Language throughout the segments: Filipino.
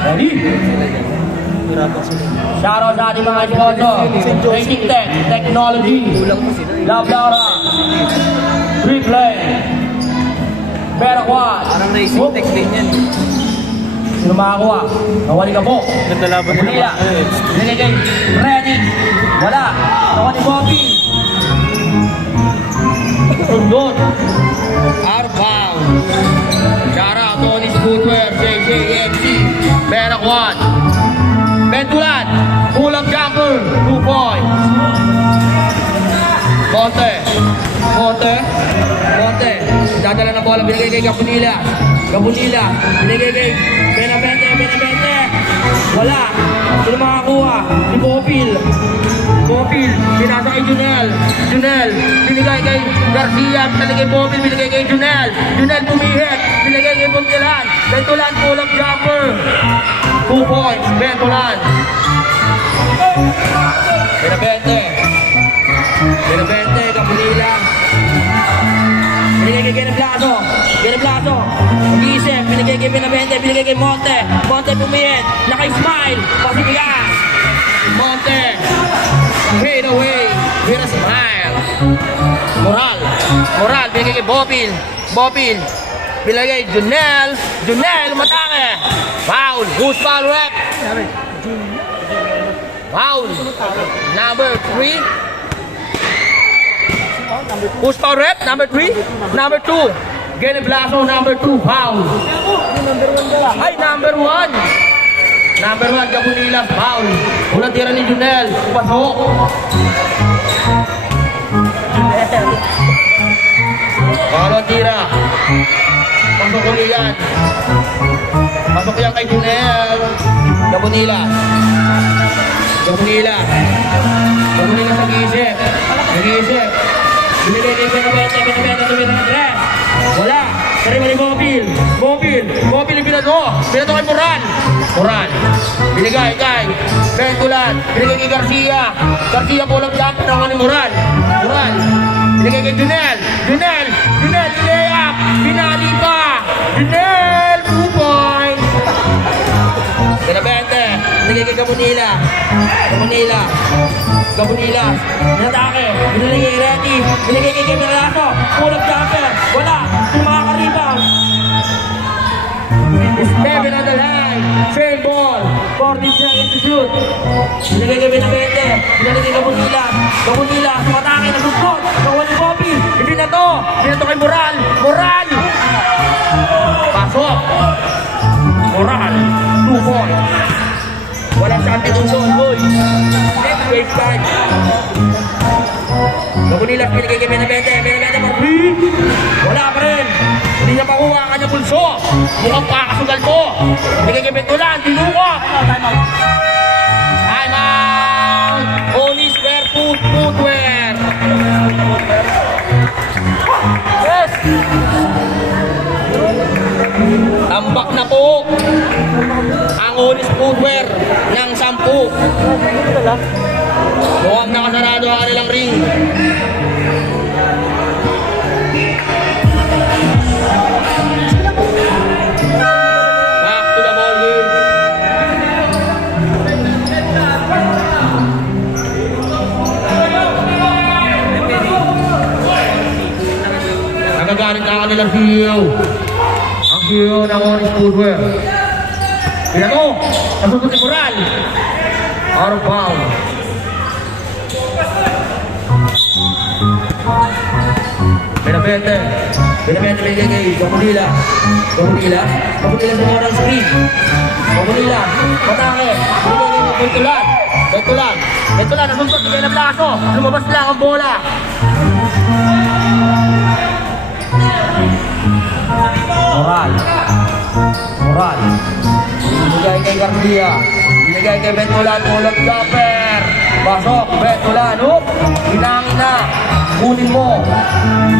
Ready? Shoutout sa ating mga sponsor. Racing Tech, Technology, Love Laura, Replay, Peraquad. Parang racing tech din yan. Sino makakuha? Nawali ka po. Ganda laban nila. Binigay kay Ready. Wala. Nawali Bobby. Sundot. Outbound. Shoutout Tony's Footwear, JJMC, Peraquad. Bentulan. Pull-up jumper. 2 points. Monte. Monte. Monte. Dadala na bola. Binigay kay Capunilla. Capunilla. Binigay kay Benavente. Benavente. Wala. Sino makakuha? Si Bopil. Bopil. Pinasa kay Junel. Junel. Binigay kay Garcia. Binigay kay Bopil. Binigay kay Junel. Junel pumihit. Binigay kay Bentulan. Bentulan. Pull-up jumper. 2 points. Bentulan. Benavente. Benavente. Capunilla. Binigay kay Geneblaso. Geneblaso. Mag-iisip. Binigay kay Benavente. Binigay kay Monte. Monte pumihit. Naka-smile. Pasibigan. Monte. Fade away. With a smile. Moral. Moral. Binigay kay Bopil. Bopil. Binigay kay Junel. Junel. Matake. Foul. Who's foul rep? Foul. Number 3. Who's foul rep? Number 3? Number 2. Geneblaso, number 2, foul. Ay, number 1. Number 1, Gabunilas, foul. Unang tira ni Junel, pasok. Unang tira. Pasok ulit yan. Pasok yan kay Junel. Gabunilas. Gabunilas. Gabunilas nag-iisip. Nag-iisip. Binigay kay Benavente, Benavente tumira ng dress. Wala. Sarima ni Bopil. Bopil. Bopil yung binato. Binato kay Moran. Moran. Binigay kay Bentulan. Binigay kay Garcia. Garcia pulang jump naman ni Moran. Moran. Binigay kay Junel. Junel. Junel. Layup. Binali pa. Junel. 2 points. Benavente. Binigay kay Capunilla. Capunilla. Capunilla. Binatake. Binigay kay Reti. Binigay kay Benavente. Pulang jumper. Wala. Yung mga karibang. Steven on the line. Trail ball. 14 seconds to shoot. Binigay kay Benavente. Binigay kay Capunilla. Capunilla. Sumatake. Nagugkot. Nawali Bobby. Hindi na to. Binato kay Moral. Moral. Pasok. Moral. 2 points. Walang substitution, boy. Wait time. Gabunilas, binigay kay Benavente. Benavente for 3. Wala pa rin. Hindi niya makuha ang kanyang pulso. Mukhang pakasugal po. Binigay kay Bentulan. Tinukot. Time out. Only square foot footwear. Yes. Tambak na po ang Onis Footwear ng 10. Mukhang nakasarado ang kanilang ring. Back to the ball game. Nagagalit ang kanilang CEO. Ang CEO ng Onis Footwear. Pinato, nasusunod ni Moral. Out of bound. Benavente. Benavente binigay kay Capunilla. Capunilla. Capunilla sa mga screen. Capunilla. Patake. Binigay kay Bentulan. Bentulan. Bentulan, nasusunod ni Geneblaso. Lumabas lang ang bola. Moral. Moral. Binigay kay Garcia. Binigay kay Bentulan. Pull-up jumper. Pasok. Bentulan. Oop. Hinangin na. Kunin mo.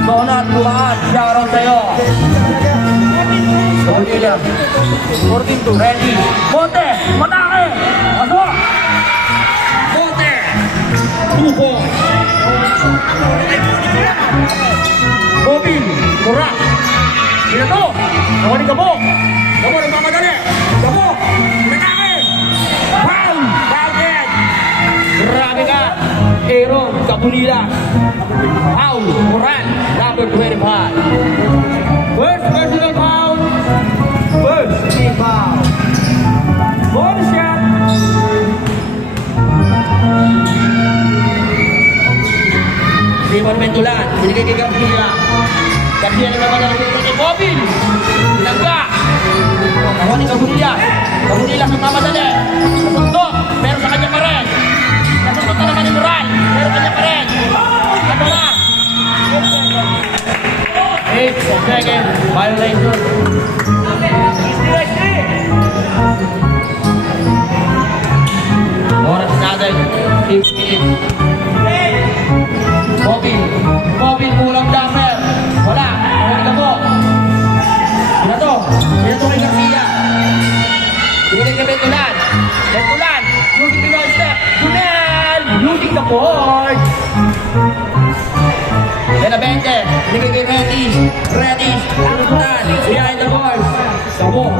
Donat Luhaan. Shoutout sa'yo. Capunilla. 14-2. Ready. Monte. Matake. Pasok. Monte. 2 points. Bobby. Moral. Sino to? Nawali Gabo. Gabo, nagmamadali. Gabo. Cabunilla. Foul, Moran, number 25. First personal foul. First team foul. Bonus shot. Simon Mentulan, binigay kay Garcia. Garcia naman ang binigay kay Bobin. Binangga. Ako ni Cabunilla. Cabunilla sa mamadali. Nasundok, pero sa kanya pa rin. Nasundok na naman ni Moran, pero kanya pa rin. Ano na? 8 second violation. Oras natin, 15 minutes. Bobin, kulang damper. Wala, kulang na po. Binato kay Garcia. Binigay kay Bentulan. Using Pinoy step. Junel, using the board. Benavente, binigay kay Redis, Bentulan, behind the board. Sabo,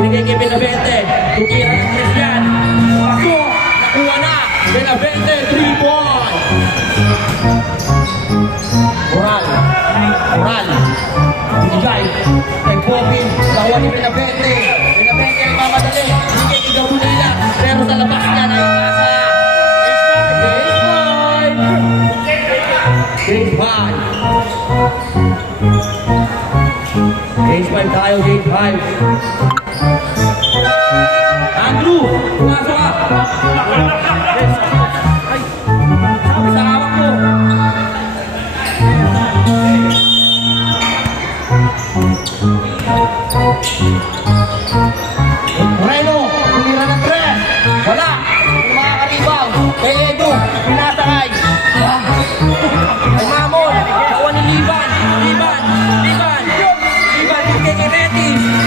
binigay kay Benavente. Tukira ng Christian. Paso, nakuha na. Benavente, 3 point. Moral. Ibigay. Kay Bobin. Nakuha ni Benavente. Benavente ay mamadali. Binigay kay Cabunilla. Pero sa labas niya na yung nasa. Game 5 tayo, game 5. Andrew, pumasok ka. Ay, sabi sa hawak mo. Moreno, tumira ng 3. Wala. Yung makakaribaw. Kay Edu, pinasakay. Ay Mamon, nakuha ni Liban, binigay kay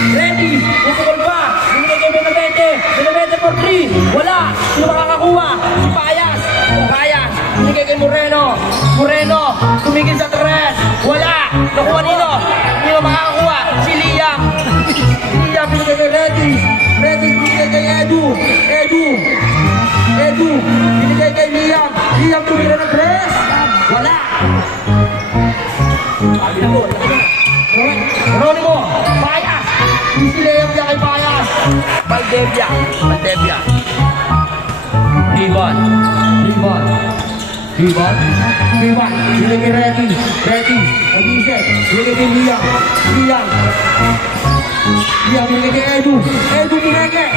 Redis, usukol ba? Binigay kay Benavente for 3, wala, sino makakakuha? Si Payas, binigay kay Moreno, tumigil sa 3, wala, nakuha nino makakakuha? Si Liam, binigay kay Redis, binigay kay Edu, binigay kay Liam tumira ng 3, wala. Geronimo, Payas. Si Liam niya kay Payas. Valdevia. Liban. Binigay kay Redis. Nag-isip. Binigay kay Liam. Binigay kay Edu. Binigay.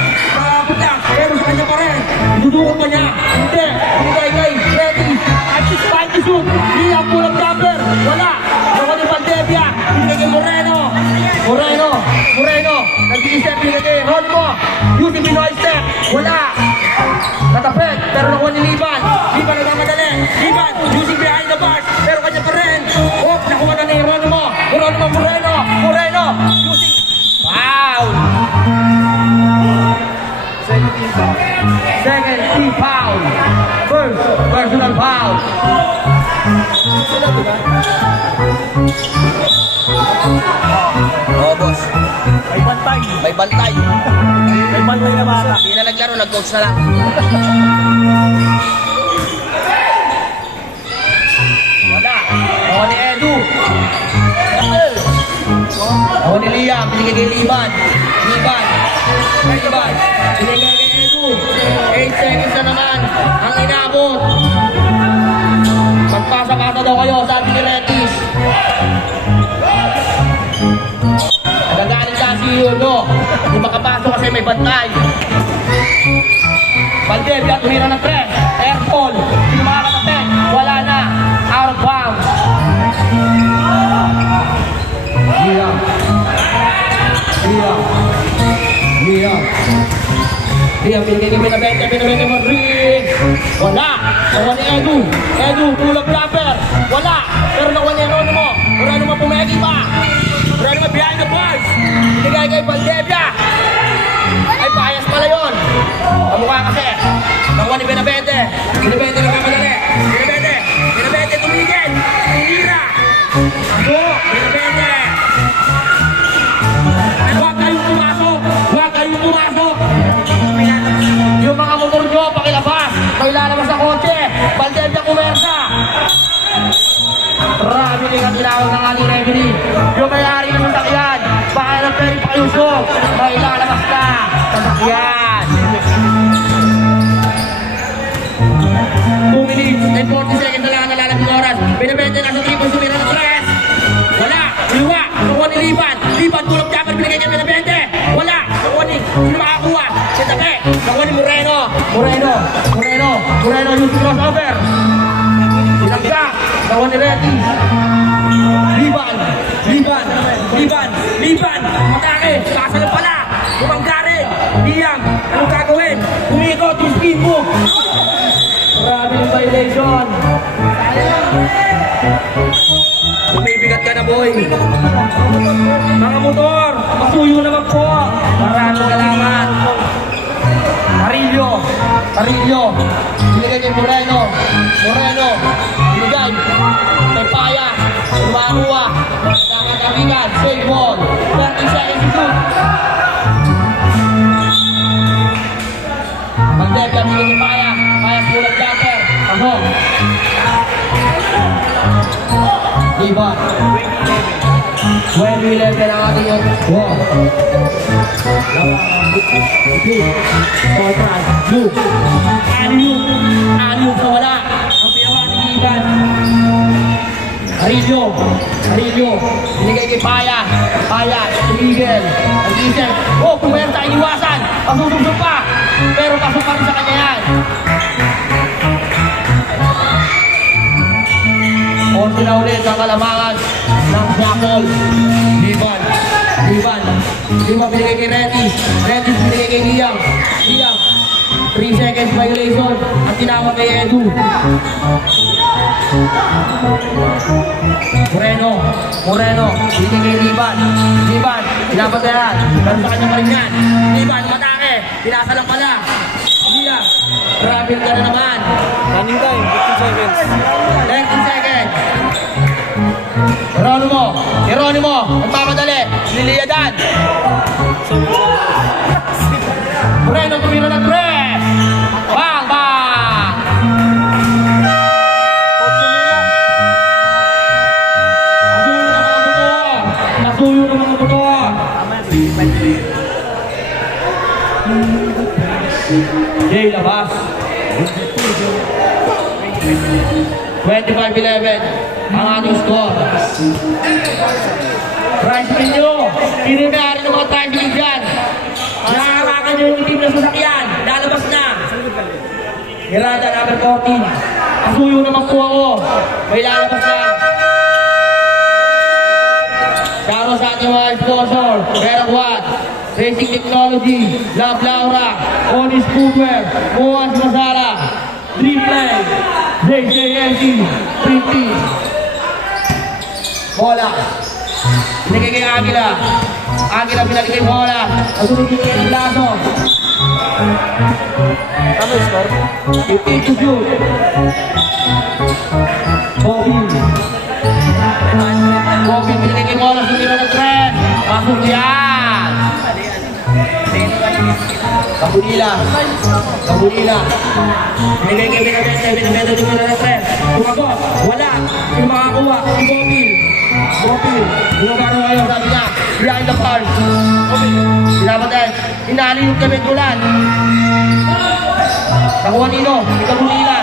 Puta. Pero sa kanya pa rin. Dudukot pa niya. Hindi. Binigay kay Redis. At time to shoot. Liam pulang jumper. Wala. Nakuha ni Valdevia. Binigay kay Moreno. Nag-iisip. Binigay kay Geronimo. Using Pinoy step. Wala. Natapit. Pero nakuha ni Liban. Nagmamadali. Using behind the bars. Pero kanya pa rin. Nakuha na ni Geronimo. Moreno. Using. Foul. Second team foul. First personal foul. Oo, boss. May bantay. na baka. Hindi na naglaro, nag-coach na lang. Wala. Ako ni Edu. Ako ni Liam. Binigay kay Liban. Binigay kay Edu. 8 seconds na naman. Ang inabot. Magpasa-pasa daw kayo, sabi ni Retis. Nagagalit kasi yun, no? Hindi makapasok kasi may bantay. Valdevia, tumira ng press. Airpole. Hindi makakatapin. Wala na. Out of bounds. Liam, binigay kami na Benavente mo rin. Wala. Nakuha ni Edu, tulog jumper. Wala. Pero nakuha ni Geronimo pumegi pa. Geronimo behind the bars. Binigay kay Valdevia. Ay, bias pala yun. Kamukha kasi. Nakuha ni Benavente nagkamadali. Benavente tumigil. Tumira. Ako, Benavente. Huwag kayong pumasok. Yung mga motor nyo, pakilabas. May lalabas sa kotse. Valdevia kumera Yan. 2 minutes and 40 seconds na lang ang nalalaging oras. Binibente na sa triple, sumira ng 3. Wala. Iluwa. Nakuha ni Liban. Liban, tulog dapat binigay kay binibente. Wala. Nakuha ni. Sino makakuha? Si Take. Nakuha ni Moreno. Moreno yung crossover. Sinangga. Nakuha ni Reti. Liban. Matake. Kasalang pala. Bumanggarin. Diyang. Anong gagawin? Umikot yung spin move. Grabe yung violation. Bumibigat ka na, boy. Mga motor, masuyo naman po. Maraming salamat. Carillo. Binigay kay Moreno. Binigay. May paya. Lumakuha. Nakakagabigan. Save ball. 30 seconds to shoot. Magdebya. Binigay kay paya. Paya sulat jumper. Pasok. Diba? 2011 ang ating yung wow. Aliw sa wala. Ang pinawa ni Iban. Carillo. Binigay kay Paya. Illegal. Ang diesel. Oh, kung meron tayong iwasan. Pasusubsub pa. Pero pasok pa rin sa kanya yan. Konti na ulit ang kalamangan ng Jackal. Liban binigay kay Reti binigay kay Liam. 3 seconds violation at tinawag kay Edu. Moreno binigay kay Liban, pinapatayan pero sa kanya pa rin yan. Liban, matake, pinasa lang pala. Liam, grabe ka na naman. Running time, 15 seconds. 19 seconds. Geronimo, nagmamadali. Liliadan. Moreno, tumira ng 3. Bang! Nasuyo ng mga motor. Jay, labas. 25-11 ang ating score. Tricycle nyo. Pinimari ng mga tricycle dyan. Nakakakan nyo yung itim na sasakyan. Lalabas na. Miranda, number 14. Asuyo naman po ako. May lalabas na. Shoutout sa ating mga sponsor. Vera Juan, Racing Technology, Love Laura, Onis Footwear, Moas Masara, Dreamplay, JJNT, Printing. Bola. Binigay kay Agila. Binigay kay Bola. Nasunod yung kay Lazo. Tama yung score? 15 to shoot. Bobby, binigay kay Bola. Sumira ng 3. Pasok yan. Kabulila. Binigay kay Binabenta tumira ng 3. Tumagot. Wala. Sino makakuha? Si Bobby. Bumabaro ngayon. Sabi niya, behind the ball. Pinapatay. Inaaliyog kami tulan. Nakuha nino. Kabulila.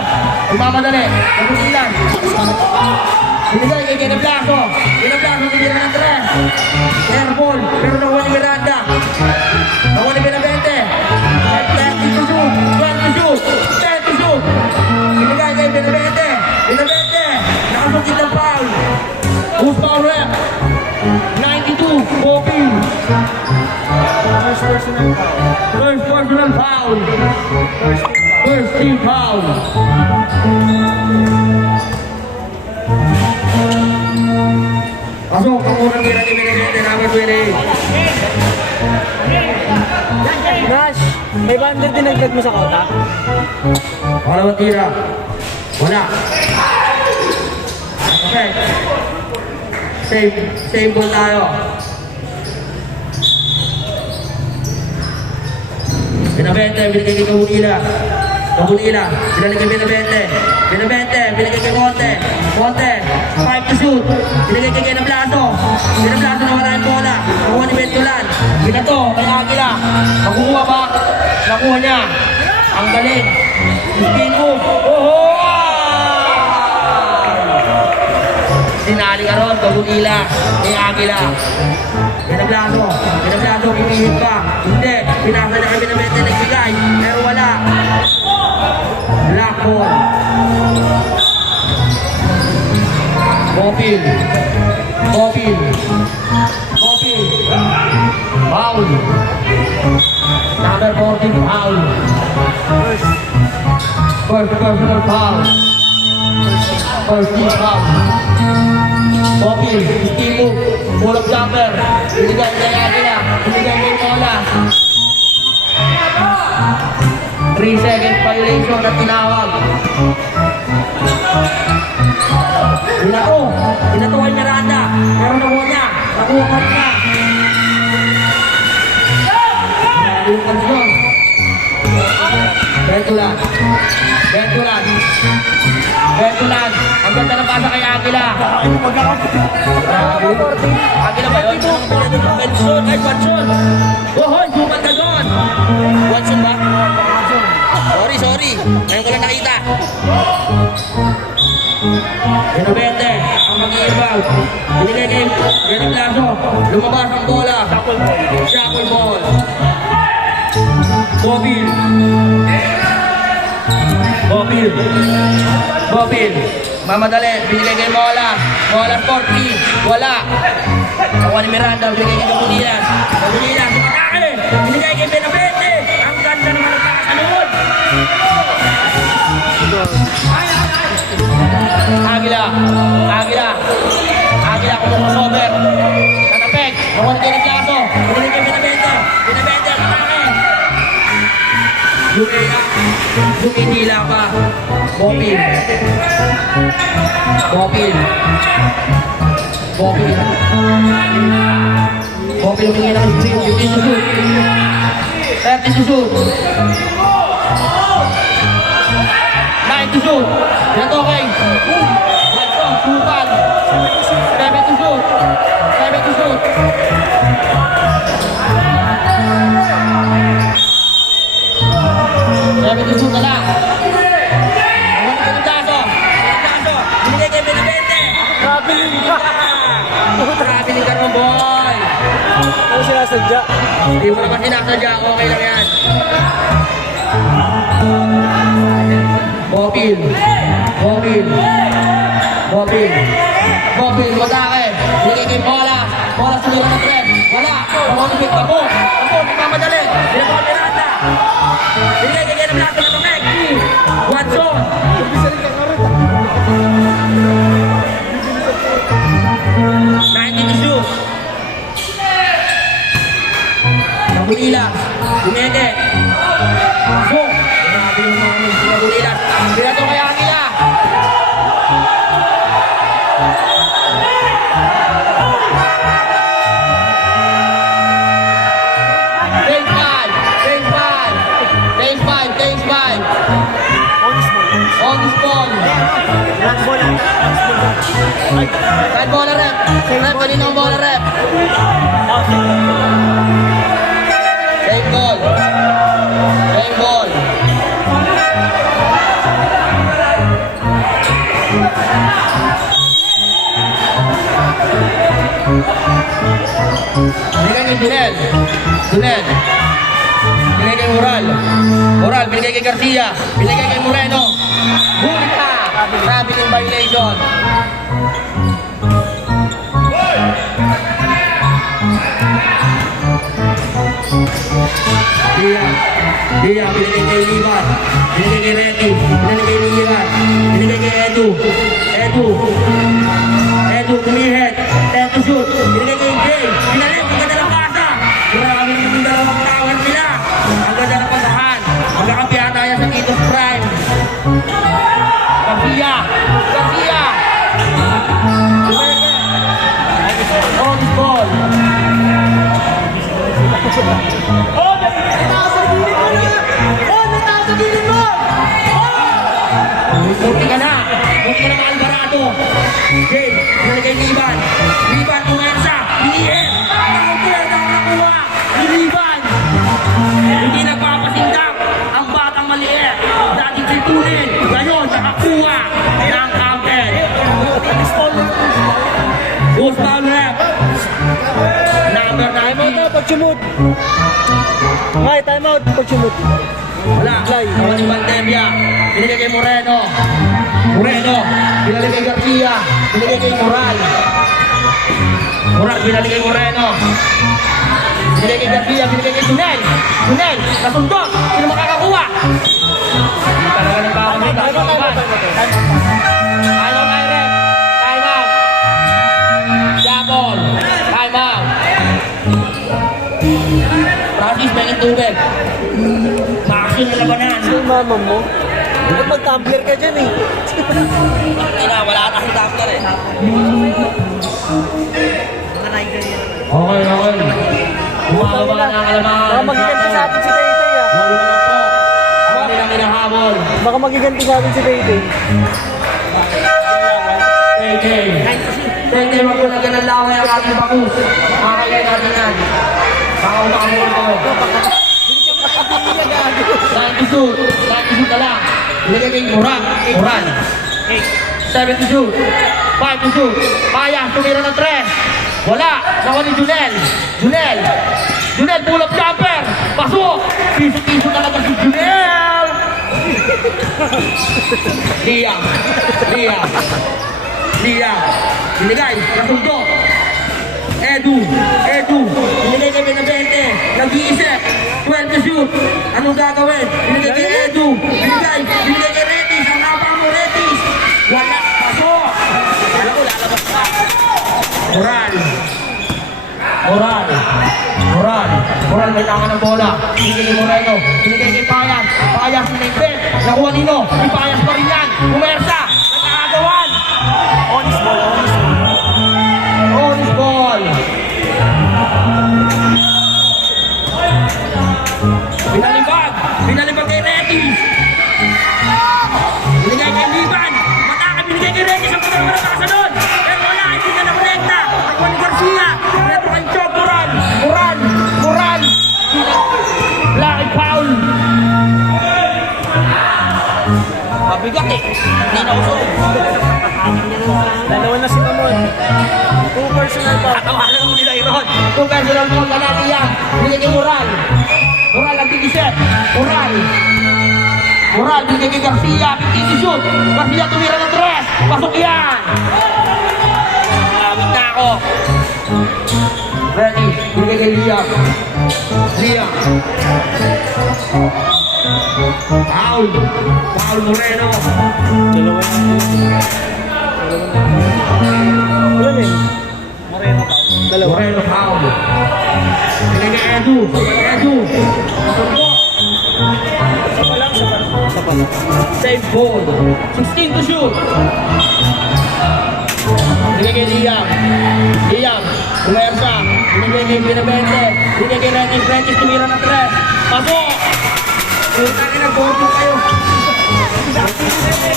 Magmamadali. Kabulila. Binigay kay Geneblaso. Tumira ng 3. Airball. Pero nakuha ni Miranda. Nakuha ni Binabente. 10 to shoot. Binigay kay Binabente. Nakasukit ng foul. Who's foul rep? 92. Bobby. First personal foul. First team foul. Pasok ang unang tira ni Binabente. Number 28. Nash, may bander din nagdag mo sa kota? Pangalawang tira. Wala. Okay. Same ball tayo. Binabente, binigay kay Kabulila. Binigay kay Binabente. Binigay kay Conte. 5 to shoot. Binigay kay Geneblaso. Na wala yung bola. Nakuha ni Bentulan. Ginato, kay Agila. Makukuha ba? Nakuha niya. Ang galing. Spin move. Oh! Sinali ka ron, Gagulila, ni Agila. Pinaglaso, pipihit pa. Hindi, pinasa niya kami na mente nagbigay, pero wala. Black ball. Bopil. Foul. Number 14, foul. First personal foul. First team foul. Bopil, steam move, pull up jumper. Binigay kay Agila, binigay kay Mola. 3 seconds violation na tinawag. Pinatuhan niya Randa, pero nakuha niya. Nakuha niya. Yung kansyon. Betulan. Ang ganda ng pasa kay Agila. Agila ba yun? Benson. Hoy, sumat na doon. Watson ba? Sorry. Ngayon ko lang nakita. Pinabete, ang mag-i-involve. Binigay kay Renang Lazo. Lumabas ang bola. Shackle ball. Bopil. Mamadali. Binigay kay Mola. Mola 40. Wala. Nakuha ni Miranda. Binigay kay Gabulilan. Sumatake. Binigay kay Pinabete. Ang ganda naman ang pakasalunod. Agila kumukusober. Katapek. Nakuha ni Renang Lazo. Binigay kay Pinabete. Atake. Lumidila pa. Bopil. Humingi ng screen. You need to shoot. 30 to shoot. 9 to shoot. Ito kay Supan. 7 to shoot. 7 to shoot na lang. Binigay kay Benavente. Traveling ka naman, boy. Ano sinasadya? Hindi mo naman sinasadya. Okay lang yan. Bopil, matake. Binigay kay Mola. Mola sa lima ng trap. Wala. Pamamipit pa mo. Nagmamadali. Binigay kay Miranda. Binigay kay Renang Lazo na tumek. Watson. Gagulila. Bumete. Zoom. Grabe yung mga moves ni Gagulila. Binato kay Agila. Take five. On this ball. Side ball rep. Kanina ang ball rep. Same ball. Binigay kay Dunel. Binigay kay Moral, binigay kay Garcia, binigay kay Moreno. Bulita! Traveling violation. Dia, binigay kay Liban, binigay kay Reti, binigay kay Liban, binigay kay Edu, kumihet, to shoot, binigay kay Jay, binalik, ang ganda ng pasa. Grabe naman yung dalawang tawad nila. Ang ganda ng pasahan. Magkakampihan tayo sa Kitos Prime. Garcia. On this ball. Buti ka na mga Alvarado. Jay, binalik kay Liban, umensa, binihin. Okay, time out. Pag-sumot. Wala. Fly. Nakuha ni Valdemia. Binigay kay Moreno. Moreno. Binalik kay Garcia. Binigay kay Moral. Moral, binalik kay Moreno. Binigay kay Garcia. Binigay kay Junel. Junel, nasundot. Sino makakakuha? Hindi talaga nagkakamit. Time out, Irene. Time out. Jabol. Time out. Francis, pengin tubig. Maaksyon na labanan. Yung mama mo. Ba't mag-tumbler ka dyan eh? Wala ka ng tumbler eh. Okay, okay. Bumababa na ang kalamangan. Baka magiganti sa atin si Taytay ah. Walo na lang po. Ang kanilang hinahabol. Baka magiganti sa atin si Taytay. Tete, wag mo lagyan ng laway ang ating bakus. Makakain natin yan. Baka umakamul ko. 92 na lang. Binigay kay Moran. Moran. 72. 5-2. Payas, tumira ng 3. Wala. Nakuha ni Junel. Junel. Junel, pull up jumper. Pasok. Piso-piso talaga si Junel. Liam. Liam. Liam. Binigay. Nasundo. Edu. Edu. Binigay kay Benavente. Nag-iisip. 12 to shoot. Anong gagawin? Binigay kay Edu. Binigay. Binigay kay Retis. Ang haba mo, Retis. Wala. Pasok. Alam ko, lalabas ka. Moral. Moral. Moral. Moral, may tangan ng bola. Binigay kay Moreno. Binigay kay Payas. Payas, binigay. Nakuha nino. Si Payas pa rin yan. Pumersa. Nagkakagawan. Honest ball, honest ball. Honest ball. Binalibag. Binalibag kay Retis. Binigay kay Liban. Mataka, binigay kay Retis. Ang pagkakaroon sa doon. Pero wala, hindi na nakonekta. Nakuha ni Garcia. Ito kay Chok. Moral. Moral. Moral. Black foul. Mabigat eh. Hindi na usog. Dalawa na si Mamon. 2 personal pa. Tatawanan mo nila Iron. Kung personal mo ka natin yan. Binigay kay Moral. Moral ang tigisip. Moral. Moral, binigay kay Garcia. Binigay shoot. Garcia tumira ng 3. Pasok yan. Malawit na ako. Ready. Binigay kay Liam. Liam. Foul. Foul Moreno. Dalawa na. Ilan yun? Moreno pa. Dalawa. Moreno foul. Binigay kay Edu. Edu. Pasok. Isa pa lang, isa pa lang. Save ball. 16 to shoot. Binigay kay Liam. Liam. Pumersa. Binigay kay Benavente. Binigay kay Retis. Retis tumira ng 3. Pasok. Puta ka na, bordo kayo.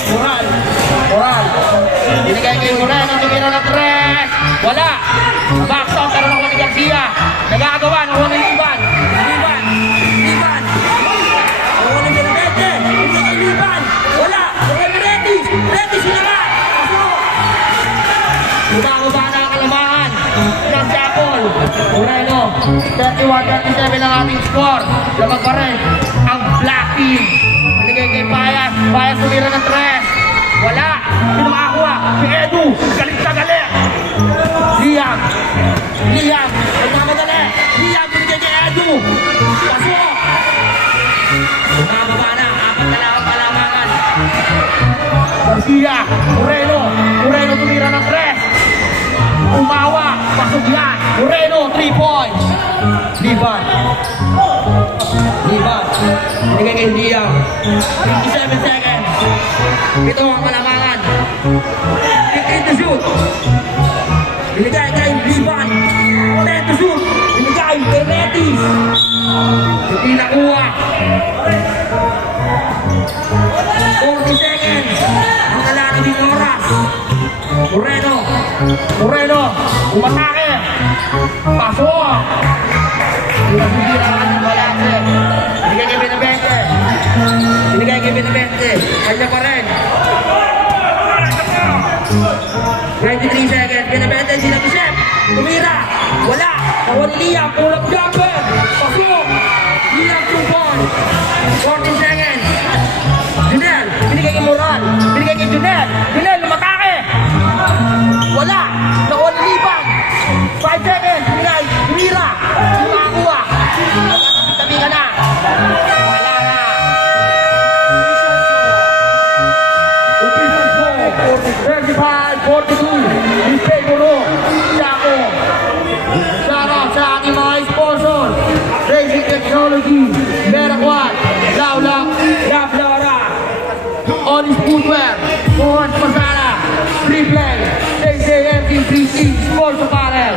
Moral. Moral. Binigay kay Moreno. Tumira ng 3. Wala. Box out. Pero nakuha ni Garcia. Nagagawa. Nakuha ni Liban. Liban. Liban. Nakuha ni Benavente. Binigay kay Liban. Wala. Nakuha ni Retis. Retis sinama. Pasok. Bumababa na ang kalamangan. Ng Japol. Moreno. 31-37 ang ating score. Labag pa rin ang Black Team. Binigay kay Payas. Payas tumira ng 3. Wala. Sino makakuha? Si Edu. Galit na galit. Liam. Liam. Nagmamadali. Liam. Binigay kay Edu. Pasok. Bumababa na. 4 na lang ang kalamangan. Garcia. Moreno. Moreno tumira ng 3. Umawa. Pasok yan. Moreno. 3 points. Liban. Liban. Binigay kay Liam. 57 seconds. Ito ang kalamangan. 15 to shoot. Binigay kay Liban. 10 to shoot. Binigay kay Retis. Hindi nakuha. 40 seconds. Ang nalalabing oras. Moreno. Moreno. Umatake. Pasok. Pinagbibirangan ng balance. Binigay kay Benavente. Binigay kay Benavente. Kanya pa rin. 23 seconds. Benavente, hindi nag-isip. Tumira. Wala. Nakuha ni Liam. Pull up jumper. Pasok. Liam 14 seconds. Junel, binigay kay Moran. Binigay kay Junel. Junel, lumatake. Wala. Nakuha ni Libang. 5 seconds. Binigay. Mira. Hindi makakuha. Tabi ka na. Wala na. Official score. 35-42. In favor of Chaco. Shout out sa ating mga sponsor. Racing Technology. Meraquat. Laulak. Laura. Onis Footwear. Mohan Pasara. Triple. JJMT 3C. Sponsor panel.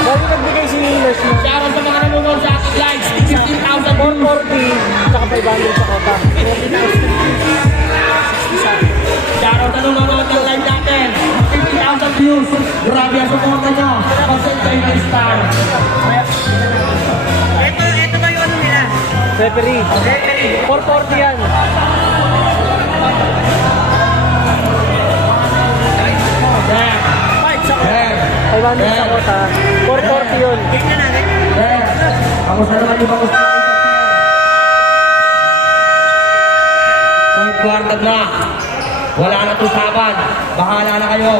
Bago nagbigay si Nash na Shout out sa mga nanonood sa ating live. 15,000 more. 440, tsaka 500 sa kota. 40,000. Shoutout na nanonood ng live natin. 50,000 views. Grabe ang suporta nyo. Pasend kayo ng star. Ito ba yung ano nila? Referee. 440 yan. There. Mike, sa There. 500 sa kota. 440 yun. Tignan natin. There. Ako sa naman yung bagus. Third quarter na. Wala na itong saban. Bahala na kayo.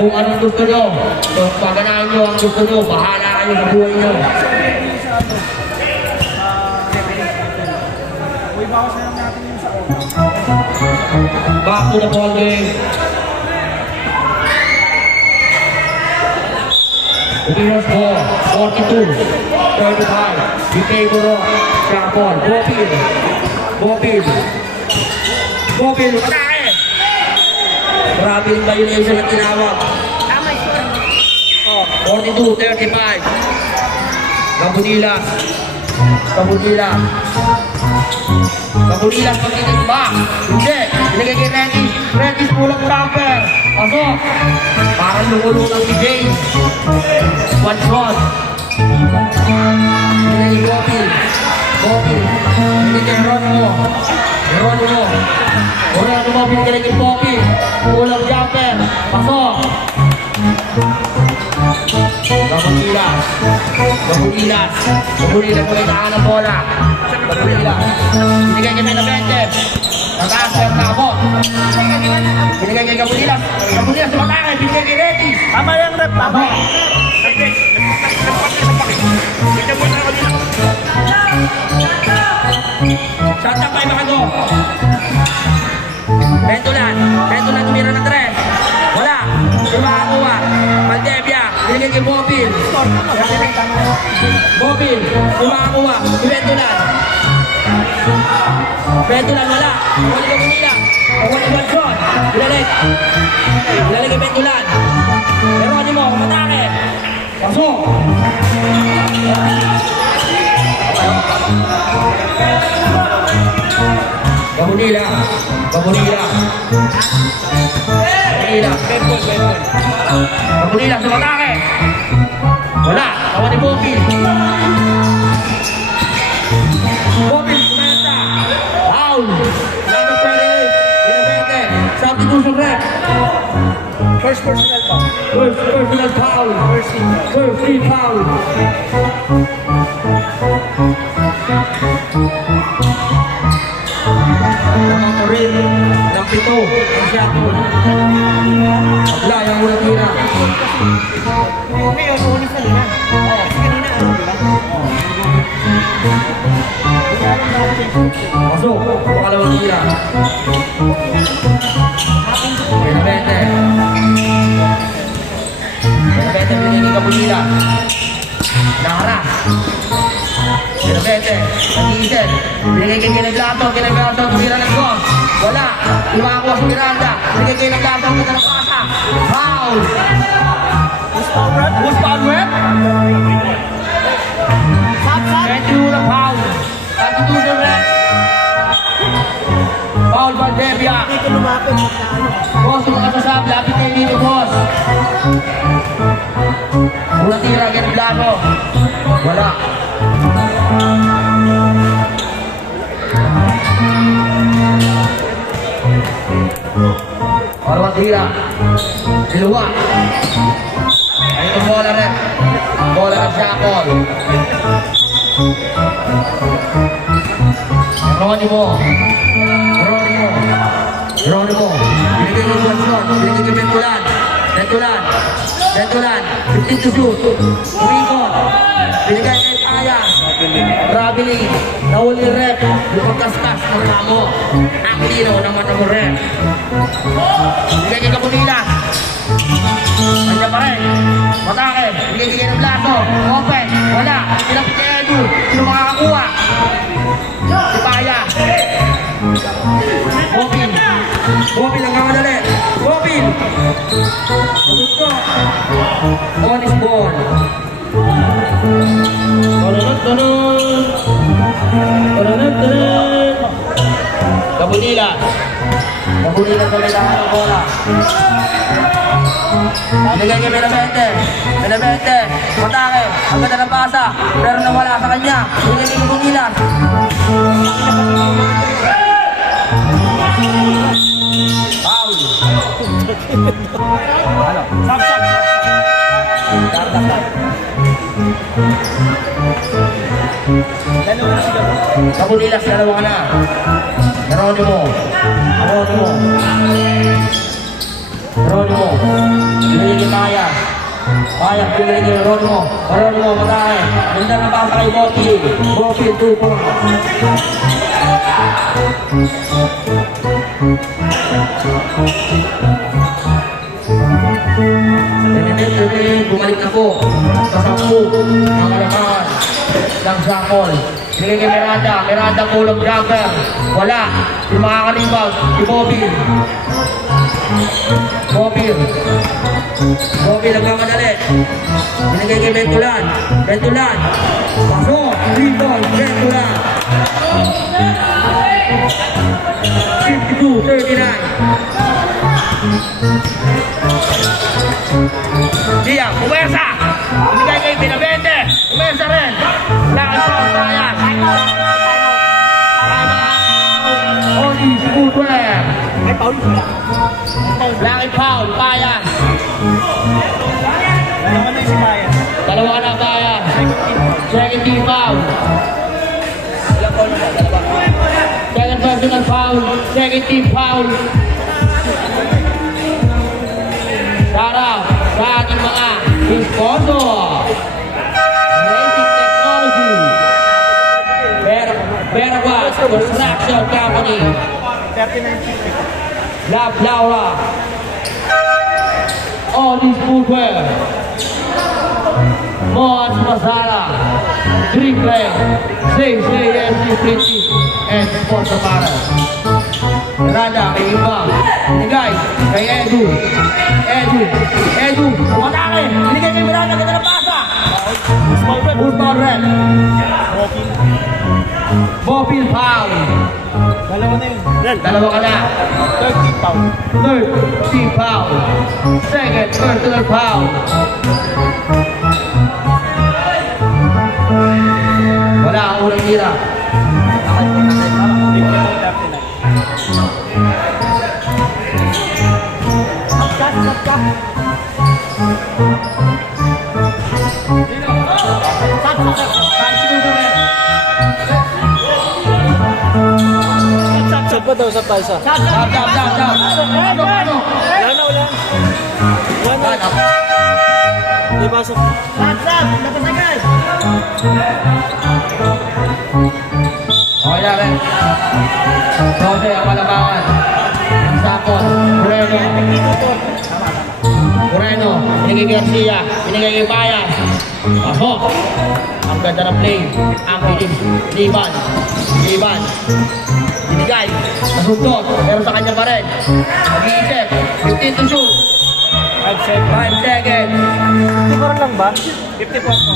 Kung anong gusto nyo. Kung paganahin nyo ang gusto nyo, bahala kayo sa buhay nyo. Back to the ball game. Opinions for 42, 35, BK Buro, Chapon, Bopil, atake! Grabe yung violation na tinawag. Tama yung score. 42, 35. Kabunilas, pagkitin ba? Hindi. Binigay kay Rentis pulang camper. Pasok. Parang lumulong ng si James. One shot. Binigay kay Gopil. Binigay kay Geronimo. Binigay kay Gopil. Pulang camper. Pasok. Kabunilas po itaan ng bola. Kabunilas. Binigay kay Benavente. Nataas ang takot. Binigay kay Kabunilas. Sumatake. Binigay kay Reti. Tama yung rep, tama. Shot up by Bago. Bentulan tumira ng 3. Wala. Kumakakuha. Maldebia. Binigay kay Bopil. Kumakakuha. Bentulan wala. Wala ka Manila. Wala ka shot. Ilalig kay Bentulan. Geronimo. Matake. Pasok. Kabunila. Kabunila sumatake. Wala. Tawa ni Bopil. Kumenta. Foul. Number 28. Binabete. Substitution rep. First personal pa. First personal foul. First free foul. Mga rin ng 7 ang Siaco. Abla yung unang tira. Ngayon, unis na nila. Kasi kanina, ano, di ba? Pasok. Pangalawang tira. Benavente. Binigay Kabunila. Naharas. Benavente. Nag-iisip. Binigay kay Ginaglato. Tumira ng gol. Wala. Lumakuha si Miranda. Binigay kay Ginaglato. Kita ng pasa. Foul. Who's foul rep? 21 ang foul. Substitution rep. Foul Valdebia. Dito lumapit. Boss, yung kasasab, lapit kayo dito, boss. Unang tira, Ginaglato. Wala. Parang tira. Siluwa. Ay, itong bola rin. Bola ng Sakol. Geronimo. Binigay ko yung shot. Binigay ko Bentulan. 15 to shoot. Umikot. Binigay kay Paya. Traveling. Nahuli rep. Yung pagkaskas ng kamo. Ang linaw ng mata mo rep. Binigay kay Kapulinas. Kanya pa rin. Matake. Binigay ng Blaso. Open. Wala. Pinapit kay Edu. Sino makakakuha? Si Paya. Bopil ang kamadali. Bopil. Gusto. Honest ball. Kabunila sa bilangan ng bola. Binigay kay Benavente. Matake. Ang ganda ng pasa. Pero nawala sa kanya. Binigay kay Kabunila. Foul. Kapulilas, dalawa ka na. Geronimo. Binigay kay Paya. Binigay kay Geronimo, matake. Ganda ng pasa kay Bopil, 2 points. Bumalik na po sa 10 ng kalamangan ng Sakol. Binigay kay Miranda pull-up jumper. Wala. Yung makaka-rebound, si Bopil nagmamadali. Binigay kay Bentulan. Pasok, rebound, Bentulan. 52-39. Dia, puwersa! Binigay kay Benavente. Puwersa rin. Lakas sa Australian. Oli, Footwear. Laki foul, Payan. Dalawa na Payan. Second team foul. Second personal foul. Second team foul. Para sa ating mga sponsor. Racing Technology. Veragua Construction Company. Laura. All these footwear. Moaz Masala. Drink Lane. CCSD Printing. And sponsor para. Rada, may iba. Binigay kay Edu. Matake. Binigay kay Miranda. Ganda na pasa. Football red. Bopil foul. Dalawa ka na. Third team foul. Second personal foul. Wala ang unang tira. Sab pa daw, sab pa isa. Jump. Wala. Di pasok. Okay na rin. Jose, ang kalabangan. Ang Sakol. Moreno. Binigay kay Garcia. Binigay kay Bayan. Pasok. Ang ganda ng play. Ang bilis. Liban. Binigay. Nasundot. Pero sa kanya pa rin. Mag-iisip. 15 to shoot. 5 seconds. 54 lang ba? 54 po.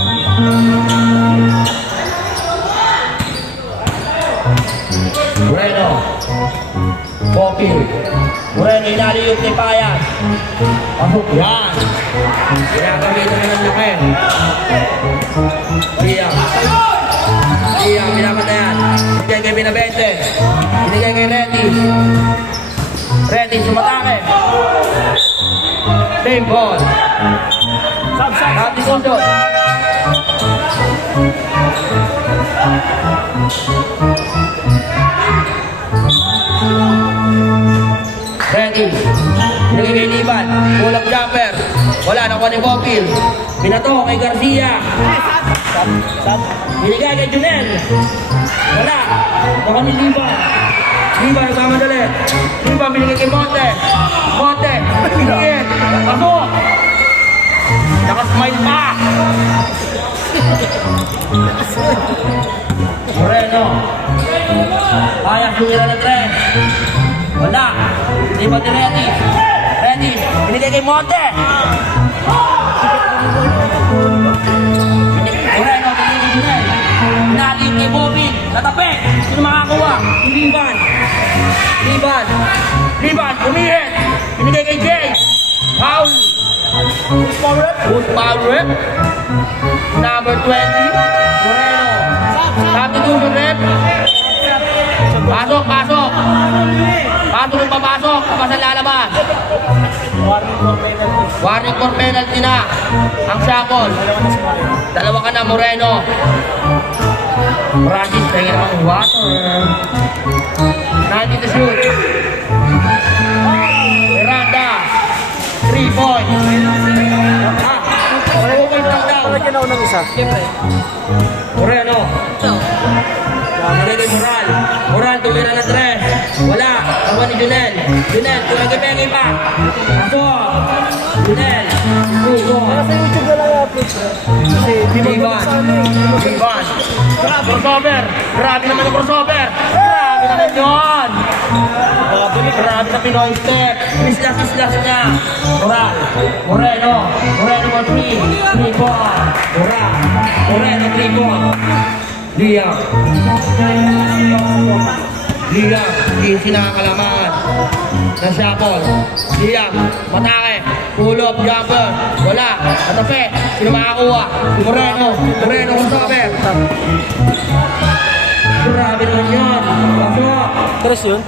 Moreno. Bopil. Moreno, inaliyot ni Payan. Pasok yan. Pinagamitan na ng laki. Iya, pinapatayan. Binigay kay Benavente. Binigay kay Reddy, sumatake. Same ball. Sab. Sundot. Ready. Binigay kay Liban. Pull up jumper. Wala, nakuha ni Bopil. Binato kay Garcia. Binigay kay Junel. Wala. Nakuha ni Liban. Liban, nagmamadali. Liban, binigay kay Monte. Monte. Binigay. Pasok. Nakasmile pa. Moreno. Ayang tumira ng tres. Wala. Hindi ba ready? Ready. Binigay kay Monte. Moreno, binigay kay Junel. Nalit kay Bobby. Natapi. Sino makakuha? Liban. Liban. Liban. Umihit. Binigay kay Jay. Foul. Who's power? Number 20. Moreno. Substitution rep. Pasok, pasok. Pasok yung papasok. Kapag sa lalabas. Warning for penalty na. Ang Shapol. Dalawa ka na, Moreno. Practice, tingin ang water. 90 to shoot. Miranda. 3 points. Okay lang daw. Palagyan ako ng isa. Moreno. Nalagay Moral. Moral, tumira na 3. Wala. Tawa ni Junel. Junel, tumagi-pegi pa. Pasok. Junel. Pugo. Sa YouTube na lang i-upload. Kasi di ba Liban. Liban. Crossover. Grabe naman ang crossover. Grabe naman yun. Grabe na Pinoy step. Islas niya. Moral. Moreno. Moreno mo 3. 3 ball. Moral. Moreno 3 ball. Liam. Liam. Hindi nakakalaman. Na Shapol. Liam. Matake. Pull up. Jumper. Wala. Natape. Sino makakuha? Si Moreno. Moreno crossover. Grabe naman yun. Pasok. Tres yun?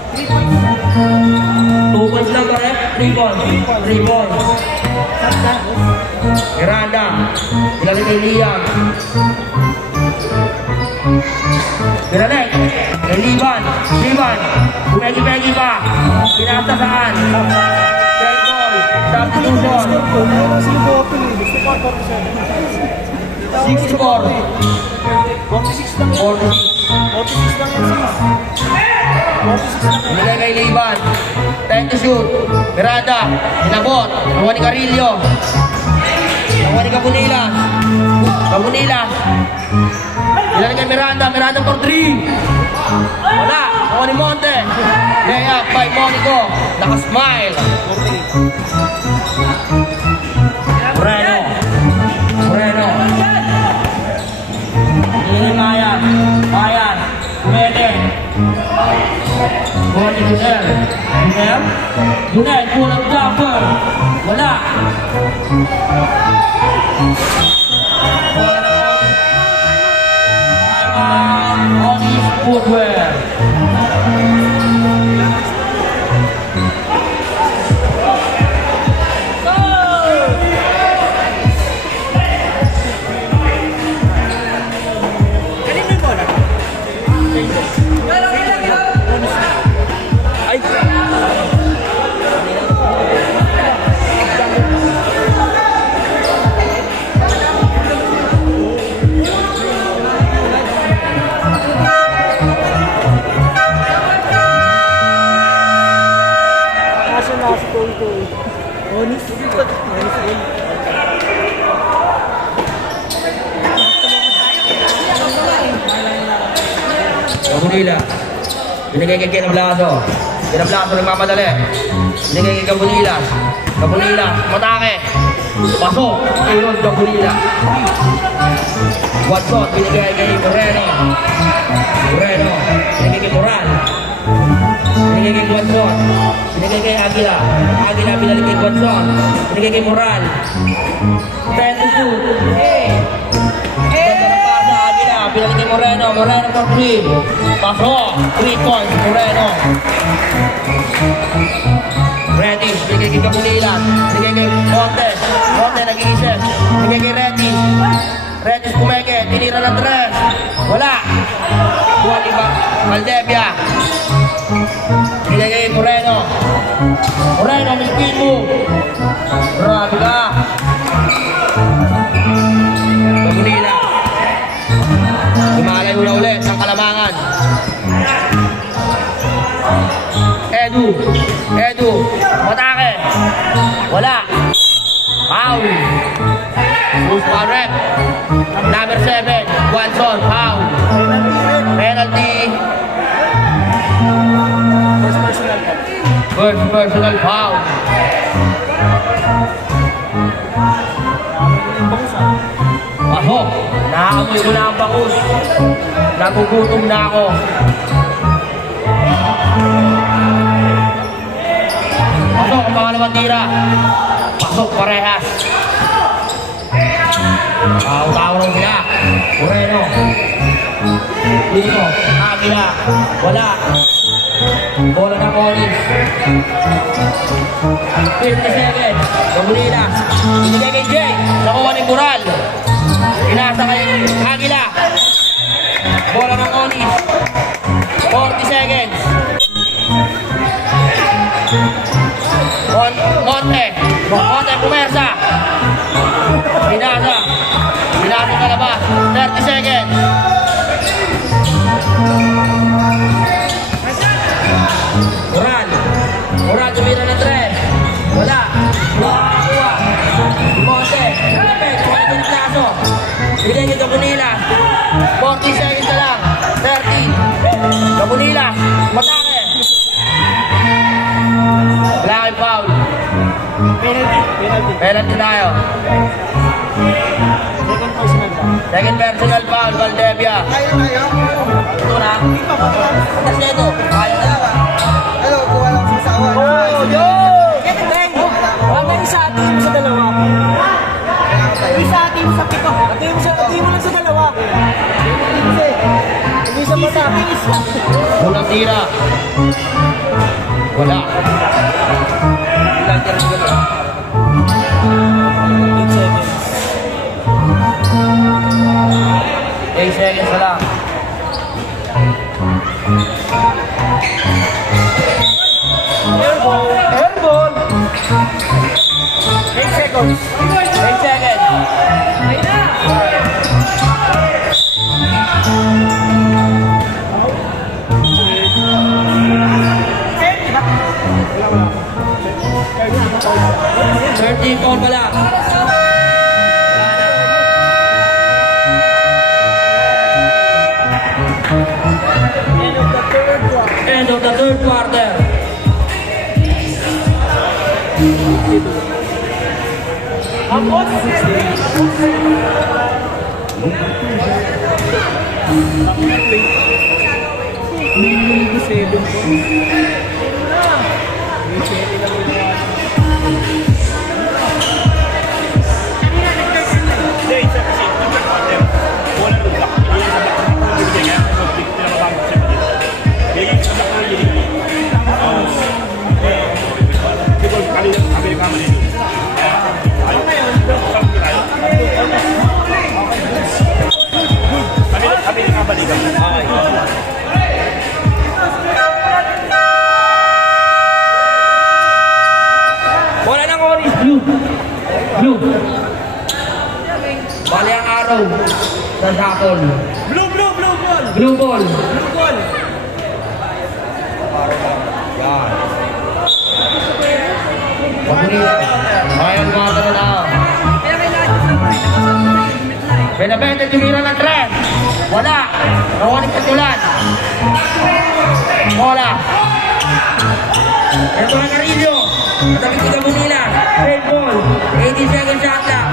2 points lang ba rin? 3 points. 3 points. Miranda. Ilagay kay Liam. Pinalik. Kay Liban. Liban. Bumegi-begi pa. Pinasa saan? Third ball. Substitution. Si Bopil eh. Gusto ko 6 score. 46 lang 46. 46 lang yan sis. 46 lang. Binigay kay Liban. 10 to shoot. Miranda. Inabot. Nakuha ni Carillo. Nakuha ni Cabunilas. Cabunilas. Binigay kay Miranda. Miranda for 3. Wala. Nakuha ni Monte. Layup by Monico. Nakasmile. Moreno. Moreno. Ini Mayan. Mayan. Pwede. Buat ni Junel. Junel. Junel. Pull up jumper. Wala. On his footwear. Nasa toy. Onis. Onis. Cabunila. Binigay kay Kinablaso. Kinablaso nagmamadali. Binigay kay Cabunila. Cabunila. Matake. Pasok. Ayun, Cabunila. Watson. Binigay kay Moreno. Moreno. Binigay kay Moral. Binigay kay Watson. Binigay kay Aguila. Aguila binalik kay Watson. Binigay kay Moral. 10 to shoot. Aguila binalik kay Moreno. Moreno for 3. Pasok. 3 points. Moreno. Ready. Binigay kay Cabunilan. Binigay kay Monte. Monte nag-iisip. Binigay kay Ready. Regis Pumeke, tinira ng 3. Wala. Buwagi ba? Valdevia. Binigay Moreno. Moreno, may speed move. Grabe ka. Manila. Lumalayo na ulit ang Kalamangan. Edu, matake. Wala. Foul. Usman rep. Number 7, Watson, foul. Penalty. First personal foul. Pasok. Naamoy ko na ang bangus. Nagugutom na ako. Pasok ang pangalawang tira. Pasok parehas. Tawag sila. Moreno. Dito. Agila. Wala. Bola na Colis. 50 seconds. Gabulina. Binigay kay Jay. Nakuha ni Bural. Inasa kay Agila. Bola na Colis. 40 seconds. Monte pumersa. Binasa kalabas. 30 seconds. Moral tumira ng 3. Wala. Kuha. Monte. Lapit. Kuha ng plaso. Bigyan nyo Gabunila. 40 seconds na lang. 30. Gabunila. Matake. Black foul. Penalty tayo. Second personal foul, Valdevia. Ito na. Tapos na ito. Kaya na. Wala isa atin mo sa dalawa. Isa atin mo sa pito. Atin mo lang sa dalawa. Hindi sa mata. Unang tira. Wala. Ilang tira sa gano'n? 8 seconds na lang. Airball. 8 seconds. 8 seconds. Ayun na. 13 ball pa lang. End of the third quarter. Bola ng orange, blue. Blue. Bali ang araw sa sakol. Blue ball. Blue ball. Blue ball. Yan. Pagpunila. Ayan mga tao. Benabente tumira ng 3. Wala. Nawanik sa tulan. Bola. Ito ang Carillo. Matabit ko Gabunila. Red ball. 80 seconds shot lang.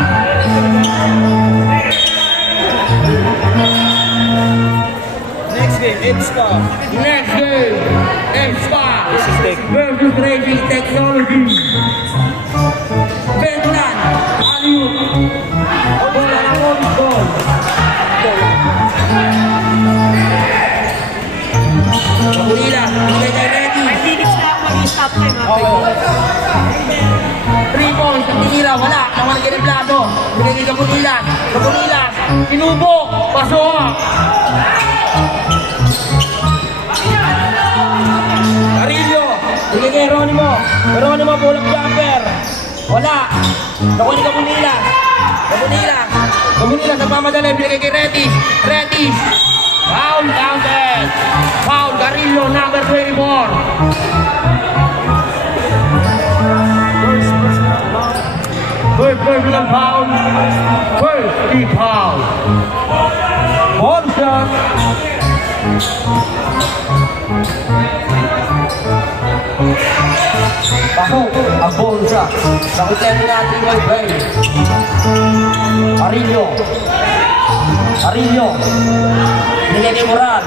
Next game, EDSPA. Next game. EDSPA versus Raging Technology. Bentan. Aliu. Bola ng orange ball. Gabunila. Bigay kay Reggie. Stop time. 3 points, ang tinira, wala. Naman kay Reblado. Bigay kay Gabunila. Gabunila. Kinubo. Pasok. Carillo. Sige kay Ronimo. Ronimo, pull-up jumper. Wala. Nakuha ni Kabunila. Kabunila sa pamadali. Binigay kay Retis. Foul counted. Foul Carillo, number 24. First personal foul. First team foul. Ball shot. Pasok ang ball shot. Nakutento natin kay Bray. Carillo. Binigay kay Moral.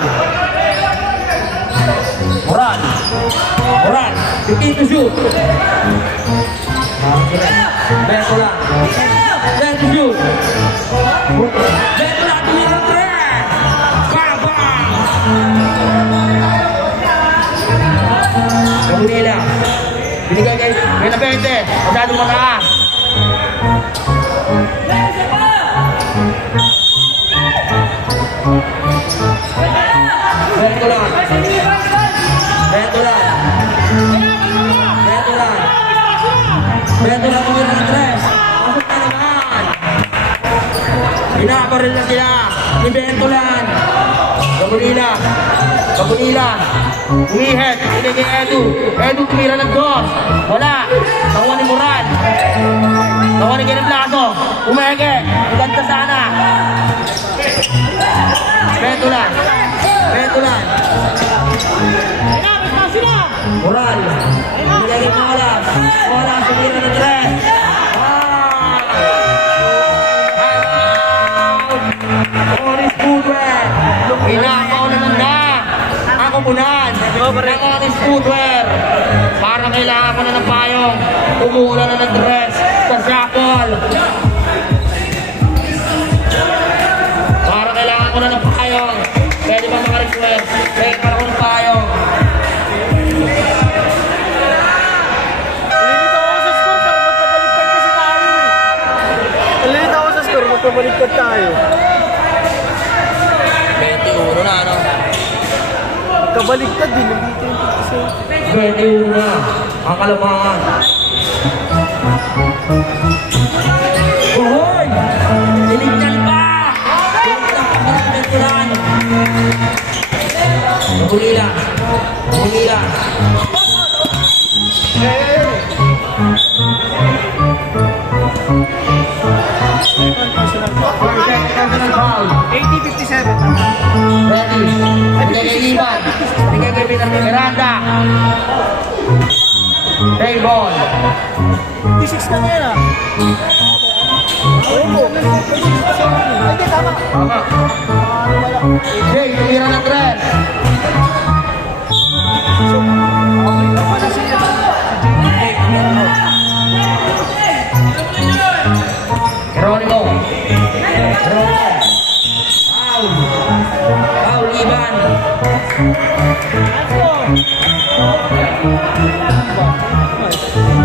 15 to shoot. Bentola to shoot. Bentola to shoot. Bang! Kabunila. Binigay kay Benavente. Masyadong mataas. Bentola tumira ng tres. Pasok na naman. Binabaril na sila ni Bentolan. Kabunila. Umihet. Hindi kay Edu. Edu tumira ng dos. Wala. Nakuha ni Moral. Nakuha ni Kenneth Lazo. Umeke. Maganda sana. Bentolan. Moral. Hindi kay Moras. Moras tumira ng tres. Oris Footwear. Pinakaw naman na. Ang kupunan. Ng Oris Footwear. Parang kailangan mo na ng payong. Umuulan na ng dress. Sa shuffle. Parang kailangan ko na ng payong. Pwede ba mga request? Pwede pa ako ng payong. Magkabaliktad tayo. 21 na, ano? Magkabaliktad din. Nandito yung 21 na. Ang kalamangan. Uhoy! Tinignan pa! Bentolan. Kabunila. Foul. 80-57. Ready. Binigay kay Ivan. Binigay kay Miranda. Play ball. 56 na yan ah. Oo. Ay, tama. Tama. Jay, tumira ng tres. Geronimo. Foul, Ivan.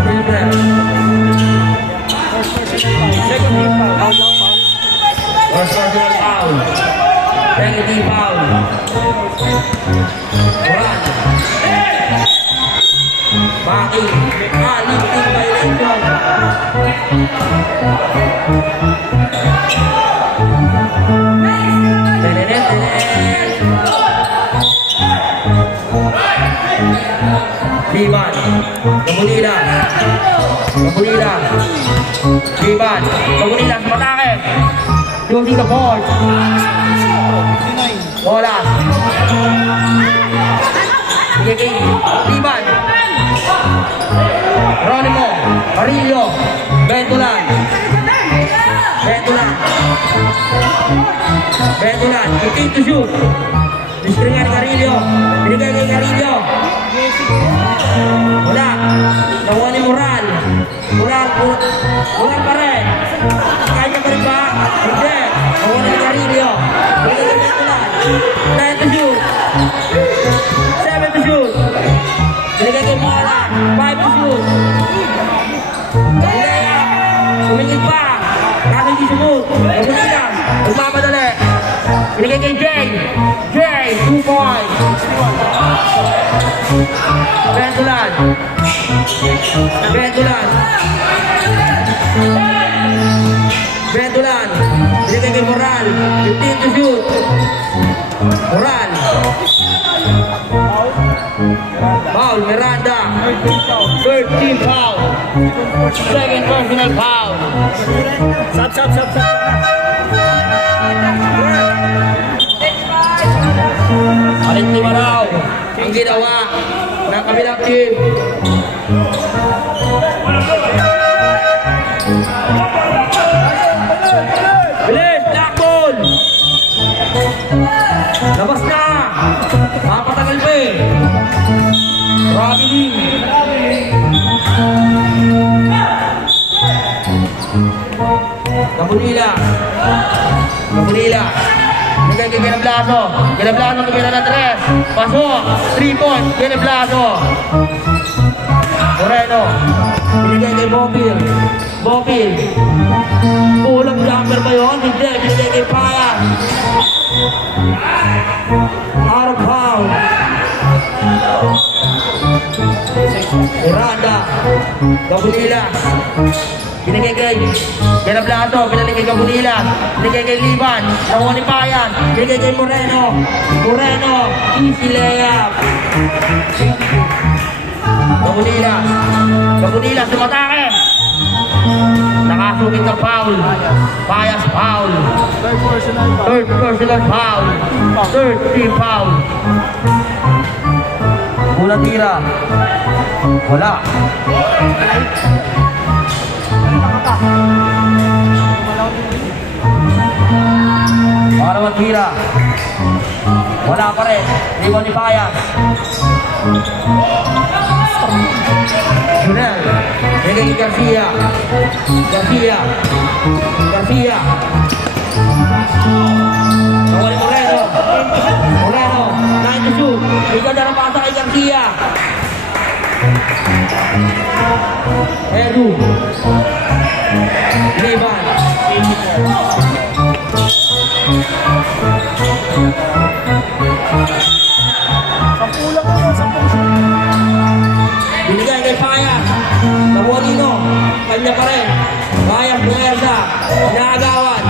Wilbert. First personal foul. Second team foul. Moral. Backing. Lifting violation. Ivan. Kabunila. Ivan. Kabunila sa matake. Using the ball. Bola. Sige kay Ivan. Ronimo. Carillo. Bentolan. 15 to shoot. Diskrinya Carillo. Binigay kay Carillo. Wala. Nakuha ni Moral pa rin. Kaya pa rin ba? Hindi. Nakuha ni Carillo. Binigay kay Bentolan. 9 to shoot. 7 to shoot. Binigay kay Mola. 5 to shoot. Binigay. Sumingit pa. Kaso hindi sumut. Kabunila. Jay, 2 points. Bendulan. Bendulan. Bendulan. Binigay kay Moral. 15 to shoot. Moral. Foul, Miranda. Third team foul. Second personal foul. Sub. Aling Timaraw. Ang ginawa ng kabilang team. Bilis, black ball. Labas na. Papatagal pa eh. Robbie Lee. Kabunila. Bigay kay Ginablaso. Ginablaso tumira ng 3. Pasok. 3 points. Ginablaso. Moreno. Binigay kay Bopil. Pulang jumper ba yun? Hindi. Binigay kay Payan. Out of bounds. Miranda. Kabunila. Binigay kay Ginablaso. Binigay kay Kabunila. Binigay kay Liban. Nakuha ni Payan. Binigay kay Moreno. Easy layup. Kabunila sumatake. Nakasukit ng foul. Payas foul. Third personal foul. Third team foul. Una tira. Wala. Pangalawang tira. Wala pa rin. Rebound ni Payas. Junel. Bigay kay Garcia. Nawali Moreno. 9 to shoot. Bigyan na ng pasa kay Garcia. Edu. Liban. Binigay kay Payas. Nabualino. Kanya pa rin. Payas, Buerda. Inaagawan.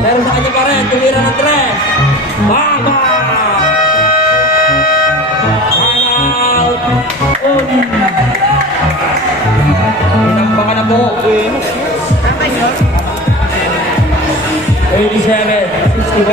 Pero sa kanya pa rin. Tumira ng 3. Bang! Timeout. Inampakan na po. 87-64.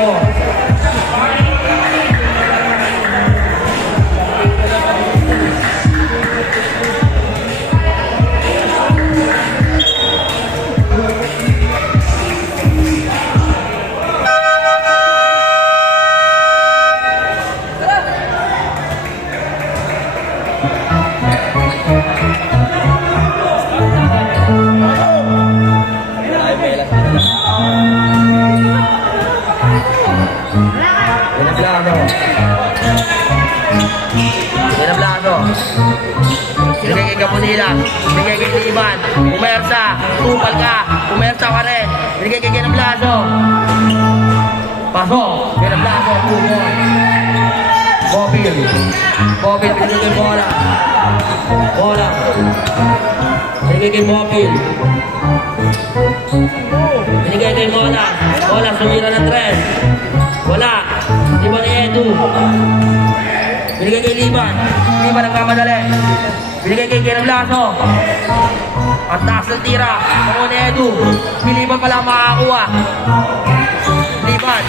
Ginablaso. Binigay kay Kapunila. Binigay kay Liban. Pumersa. Tupal ka. Pumersa ka rin. Binigay kay Ginablaso. Pasok. Ginablaso. Pumon. Bopil. Binigay kay Bola. Binigay kay Bopil. Binigay kay Mola. Sumira ng 3. Wala. Di ba ni Edu? Binigay kay Liban nagmamadali. Binigay kay Ginablaso. Ang taas ng tira. Nakuha ni Edu. Si Liban pala makakuha. Liban.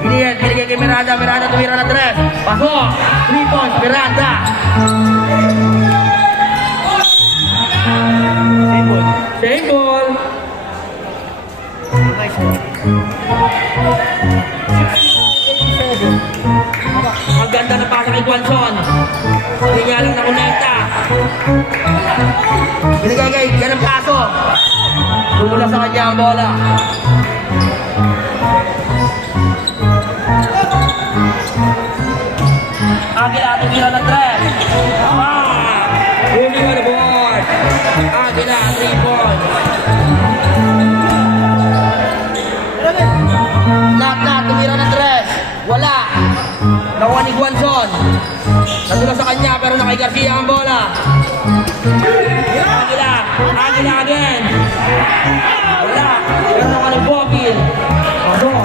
Binigay kay Miranda tumira ng 3. Pasok. 3 points. Miranda. Same ball. Ang ganda na pasa kay Guanzon. Hindi niya lang nakonekta. Binigay yan ang paso. Tumula sa kanya ang bola. Agila, tumira ng 3. Winning on the board. Agila, 3 points. Tumira ng 3. Wala. Natula sa kanya pero na kay Garcia ang bola. Agila. Agila again. Wala. Pero nakuha ng Bopil. Pasok.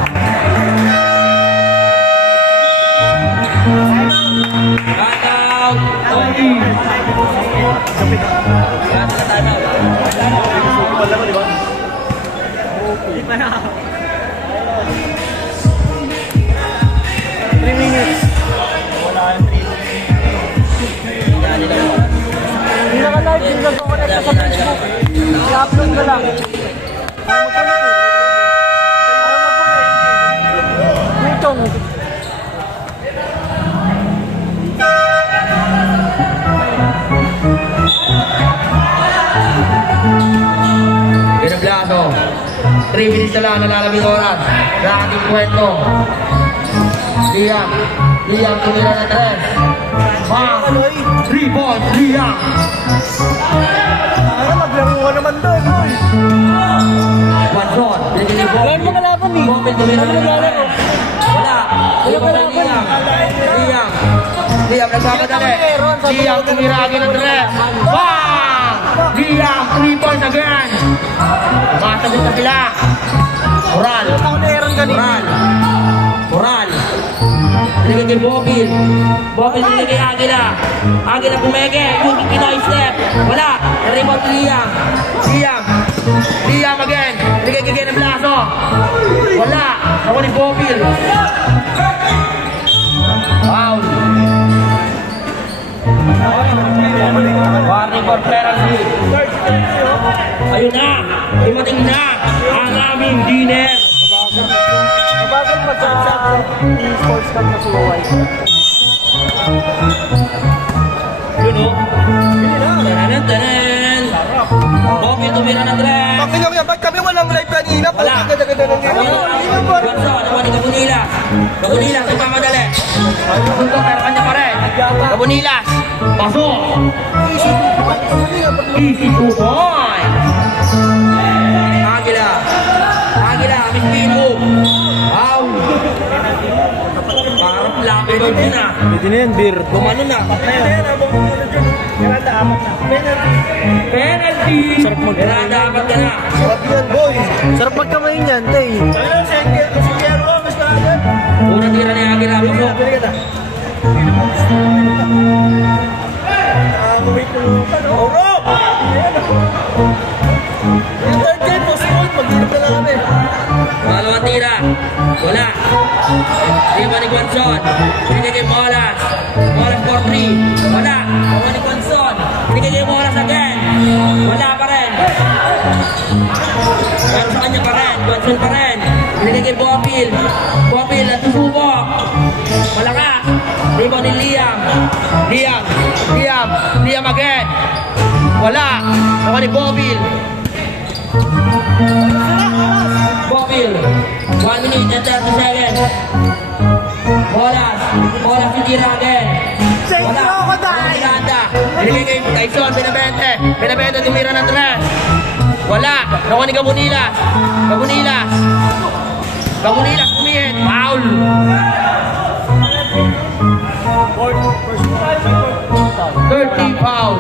Cut out. Oki. Cut na timeout. Hindi pa na. 3 minutes. Wala yung 3 minutes. Hindi naka-live, hindi nag-connect sa Facebook. I-upload ka lang. Ayaw mag-connect eh. Ayaw mag-connect. Witong. Pinablaso. 3 minutes na lang, nalalabing oras. Sa ating kwento. Liam. Liam, tumira na 3. Bang! 3 points, Liam! Ano, maglaro ka naman doon, boy. One shot. Binigyan ni Wala Bopil. naman kalaban eh. Bopil, tumira na Ano ng naglalaro? 3. Wala. Wala pa rin Liam. Liam. Liam, nagpapadali. Liam, tumira agad ng 3. Bang! Liam, 3 points again. Masagot na sila. Moral. Ako na Aaron kanina. Moral. Moral. Binigay kay Bopil. Bopil binigay kay Agila. Agila pumeke. Yung Pinoy step. Wala. Rebound ni Liam. Liam. Liam again. Binigay kay Gena Blaso. Wala. Ako ni Bopil. Foul. Warning for penalty. Ayun na. Dumating na ang aming dinner. Mabagal pa sa sports card na suway. Yun o. Tananan, tanan. Bopil tumira ng 3. Pakinggan ko yan, ba't kami walang live kanina? Wala. Ganda-ganda ng Ganso, naman ni Kabunilas. Kabunilas, nagpamadali. Sunto, pero kanya pa rin. Kabunilas. Pasok. Easy 2 points. Agila. Agila, Miss Pino. Wow. Parang lapi ba yun na? Pwede na yan, beer. Gumano na. Penalty. Sarap magkamay. Dapat ka na. Sarap yan, boy. Sarap magkamay niyan, tay. Unang tira ni Agila. Pasok. Malawang tira. Wala. Iba ni Guanzon. Binigay kay Molas. Molas for 3. Wala. Iba ni Guanzon. Binigay kay Molas again. Wala pa rin. Pero sa kanya pa rin. Guanzon pa rin. Binigay kay Bopil. Bopil at susubok. Malakas. Iba ni Liam. Liam. Liam. Liam again. Wala. Iba ni Bopil. Bopil. 1 minute and 30 seconds. Molas. Molas titira again. Wala. Miranda. Binigay kay Tyson. Benavente. Benavente tumira ng 3. Wala. Nakuha ni Gabunilas. Gabunilas. Gabunilas kumihit. Foul. Dirty foul.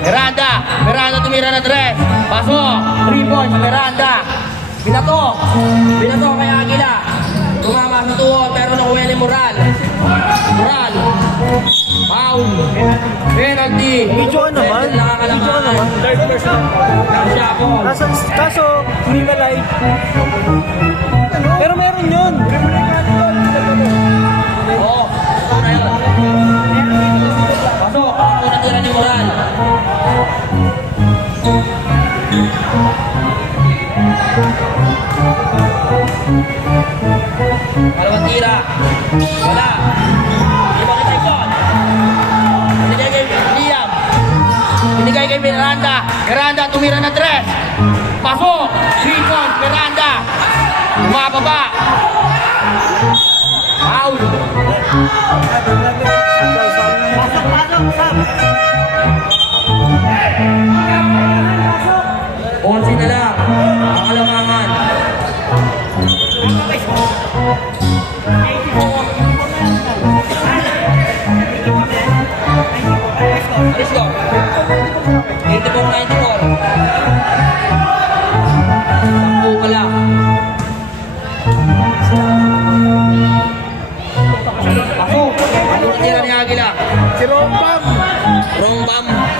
Miranda. Miranda tumira na 3. Pasok. 3 points. Miranda. Binato. Binato kay Agila. Tumama sa tuhod pero nakuha ni Moral. Moral. Foul. Penalty. Video ka naman. Video ka naman. Nakasiyapon. Kaso, hindi ka live. Pero meron yun. Oo. Ano na yun? Pasok. Ako natira ni Moral. Kalawang tira. Wala. Iba kay Tyson. Binigay kay Liam. Binigay kay Miranda. Miranda tumira na 3. Pasok. 3 points. Miranda. Bumababa. Foul. Onsi na lang. Ang kalamangan.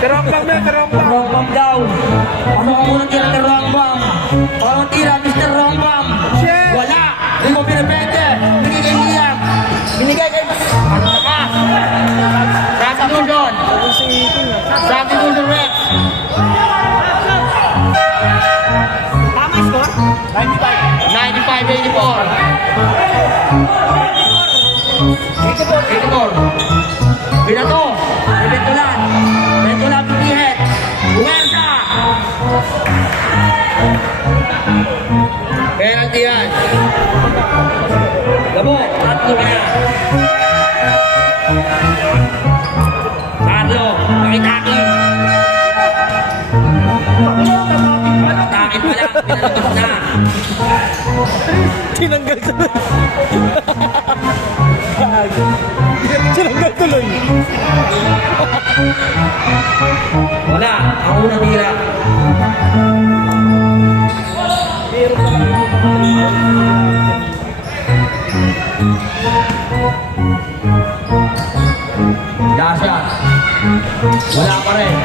Terombang na, terombang. Rombang daw. Ano ka muna tira ng Rombang? Ano tira, Mr. Rombang? Shit! Wala! Hindi mo pinipete! Binigay kay Liam! Binigay kay... Ano na ka? Substitution! Substitution, Rex! Tama yung score? 95-84. Binato! Bentulan! Bentulan pitihet! Buwersa! Penalty yan! Labo! Tatlo ka yan! Carlo! Nakitakin! Nakitakin pa lang! Pinalabas na! Tinanggal tuloy. Tinanggal tuloy. Wala! Ang unang tira! Dasha! Wala pa rin!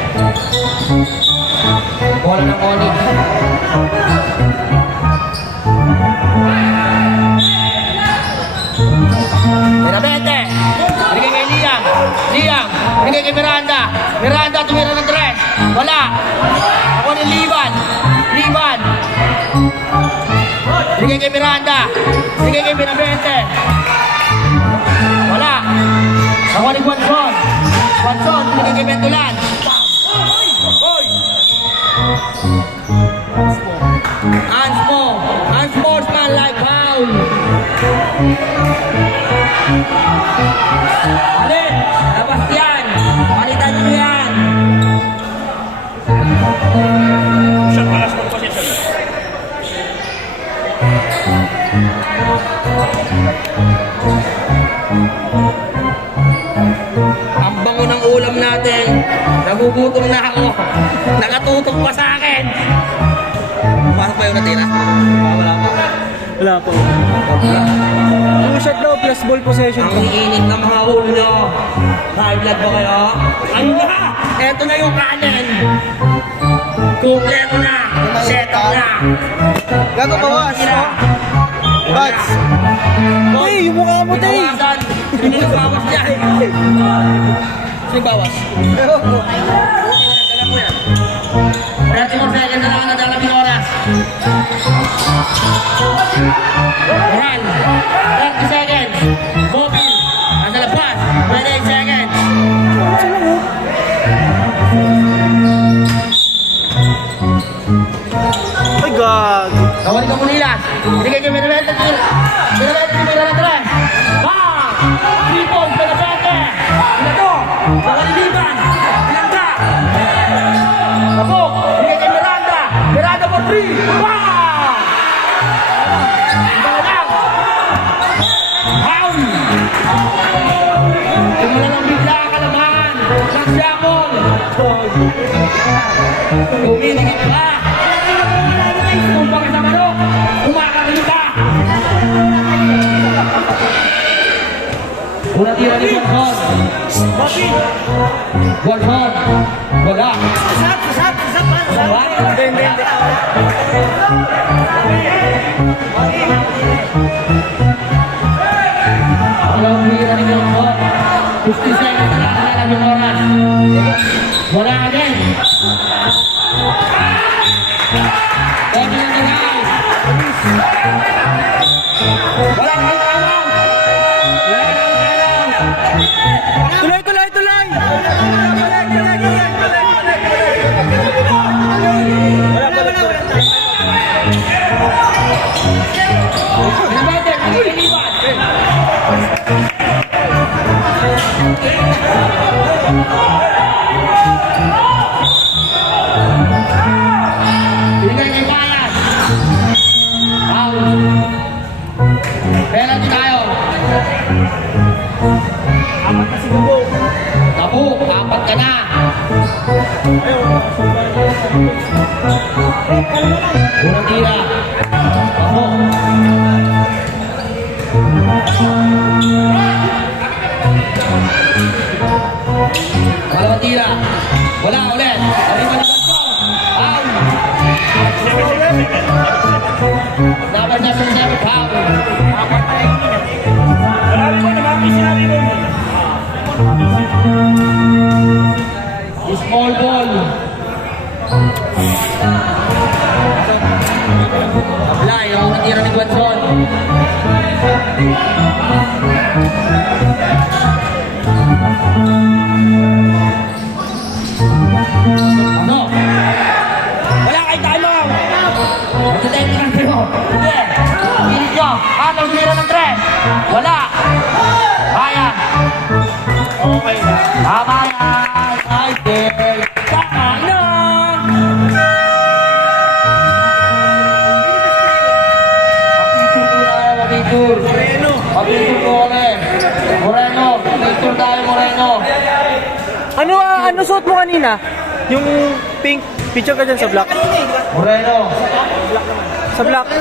Bola ng Onyx! Benavente! Binigay kay Liam! Liam! Binigay kay Miranda! Miranda tumira ng tres! Wala! Ako ni Liban! Liban! Binigay kay Miranda! Binigay kay Benavente! Wala! Ako ni Juanson! Juanson! Binigay kay Bentulan! Unsportsmanlike foul! Alin! Labas yan! Palitan nyo yan! Ang bango ng ulam natin. Nagugutom na ako. Nakatutok pa sa akin. Paano pa yung natira? Wala pa. Wala po. Yung shot daw, plus ball possession. Ang iinit ng mga ulo. High blood ba kayo? Ano na? Eto na yung kanin. Kumpleto na. Set up na. Gago bawas, no? Bats. Tay, yung mukha mo, Tay. Bawasan. Hindi nagbawas niya. Sino bawas? Dala ko yan. 30 more seconds na lang ang nadalabing oras. Moral. 30 seconds. Mobile. Nasa labas. 28 seconds. Oh my God. Kawali ka Munilas. Binigay kay Benavente. Benavente tumira ng tres. Bang! 3 points Benavente. Ito. Kawali Liban. Bilangga. Kapok. Binigay kay Miranda. Miranda for 3. Bang! Ibalang. Foul. Tumula ng bigla ang kalabahan. Nagsiyakong. Tumingin ka. Tumpang sa manok. Kumakain ka. Una tira ni Bonhon. Bonhon. Wala. Wala. Walang tira ni Bonhon. 50 seconds na lang ang oras. Wala agad. Wala na nilay. Wala kang tawag. Wala kang tawag. Tuloy, tuloy, tuloy. Benavente, Liban. Binigay kay Bayan. Foul. Penalty tayo. Tapo, apat ka na. Unang tira. Tapo. Dalawang tira. Wala. Dapat na sinasabi, foul. Marami mo naman, may sinabi mo. Small ball. Ablay, ang natira ni Guanzon. Ano? Wala kay timeout. Magdadente lang kayo. Hindi. Pilit nyo. Ano, tumira ng 3. Wala. Ayan. Okay na. Tama yan. Ay, Del. Tama na. Papitur tayo, papitur. Moreno. Papitur ko ulit. Moreno. Papitur tayo, Moreno. Ano suot mo kanina? Yung pink. Picture ka dyan sa black. Moreno. Sa black.